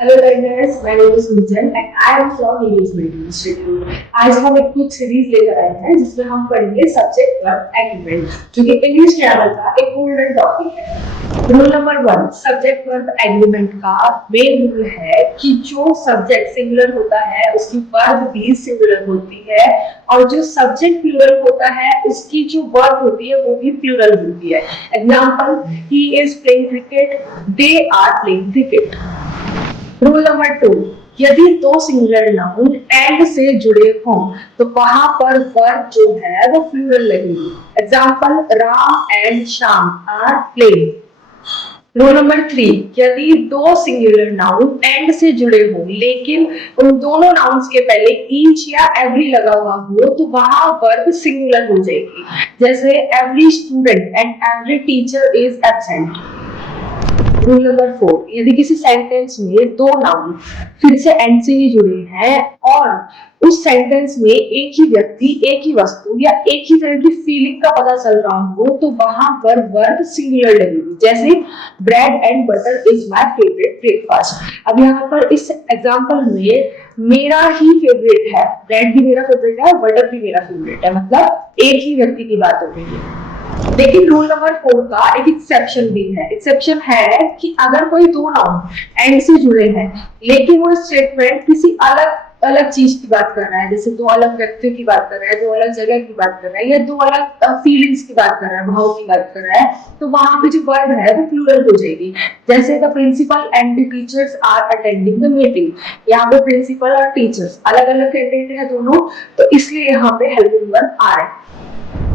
Hello learners, my name is Gunjan and I am from English Medium Institute. आज हम एक कुछ series लेकर आए हैं जिसमें हम पढ़ेंगे सब्जेक्ट वर्ब एग्रीमेंट जो कि इंग्लिश ग्रामर का एक गोल्डन टॉपिक है। Rule number 1, subject verb agreement का मेन रूल है कि जो सब्जेक्ट सिंगुलर होता है उसकी वर्ब भी सिंगुलर होती है और जो सब्जेक्ट प्लूरल होता है उसकी जो वर्ब होती है वो भी प्लूरल होती है। Example, he is playing cricket, they are playing cricket. Rule number 2, यदि दो सिंगुलर नाउन एंड से जुड़े हों तो वहां पर वर्ब जो है वो प्लूरल लगेगी। Example, Ram and Shyam are playing. Rule number 3, यदि दो सिंगुलर नाउन एंड से जुड़े हों लेकिन उन दोनों नाउन्स के पहले ईच या एवरी लगा हुआ हो तो वहां वर्ब सिंगुलर हो जाएगी। जैसे every student and every teacher is absent. Rule number 4, यदि किसी सेंटेंस में दो नाउन फिर से एंड से ही जुड़े हैं और उस सेंटेंस में एक ही व्यक्ति, एक ही वस्तु या एक ही तरह की फीलिंग का पता चल रहा हो तो वहां पर वर्ब सिंगुलर लगेगी। जैसे bread and butter is my favourite breakfast. अब यहाँ पर इस एग्जांपल में मेरा ही फेवरेट है, ब्रेड भी मेरा फेवरेट है, बटर भी मेरा फेवरेट है, मतलब एक ही व्यक्ति की बात हो रही है। लेकिन रूल नंबर 4 का एक एक्सेप्शन भी है। एक्सेप्शन है कि अगर कोई दो नाउन एंड से जुड़े हैं लेकिन वो स्टेटमेंट किसी अलग अलग चीज की बात कर रहा है, जैसे दो अलग व्यक्तियों की बात कर रहा है, दो अलग जगह की बात कर रहा है या दो अलग फीलिंग्स की बात कर रहा है, भाव की बात कर रहा है, तो वहां पे जो वर्ड है वो प्लूरल हो जाएगी। जैसे the principal and the teachers are attending the meeting. यहाँ पे प्रिंसिपल और टीचर्स अलग अलग कैंडिडेट है दोनों, तो इसलिए यहाँ पे हेल्पिंग वर्ब आ रहा है।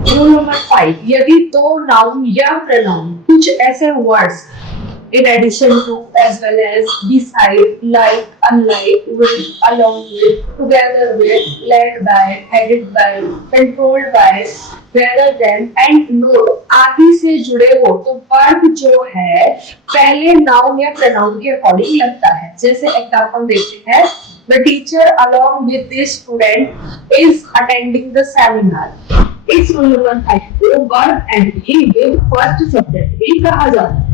रूल नंबर 5, यदि दो नाउन या प्रोनाउन कुछ ऐसे words in addition to, as well as, beside, like, unlike, with, along with, together with, led by, headed by, controlled by, rather than and not आदि से जुड़े हो तो वर्ब जो है पहले नाउन या प्रोनाउन के अकॉर्डिंग लगता है। जैसे एग्जांपल देखते हैं, the teacher along with the student is attending the seminar। इस रूल नंबर 5 को verb and he with first subject भी कहा जाता है।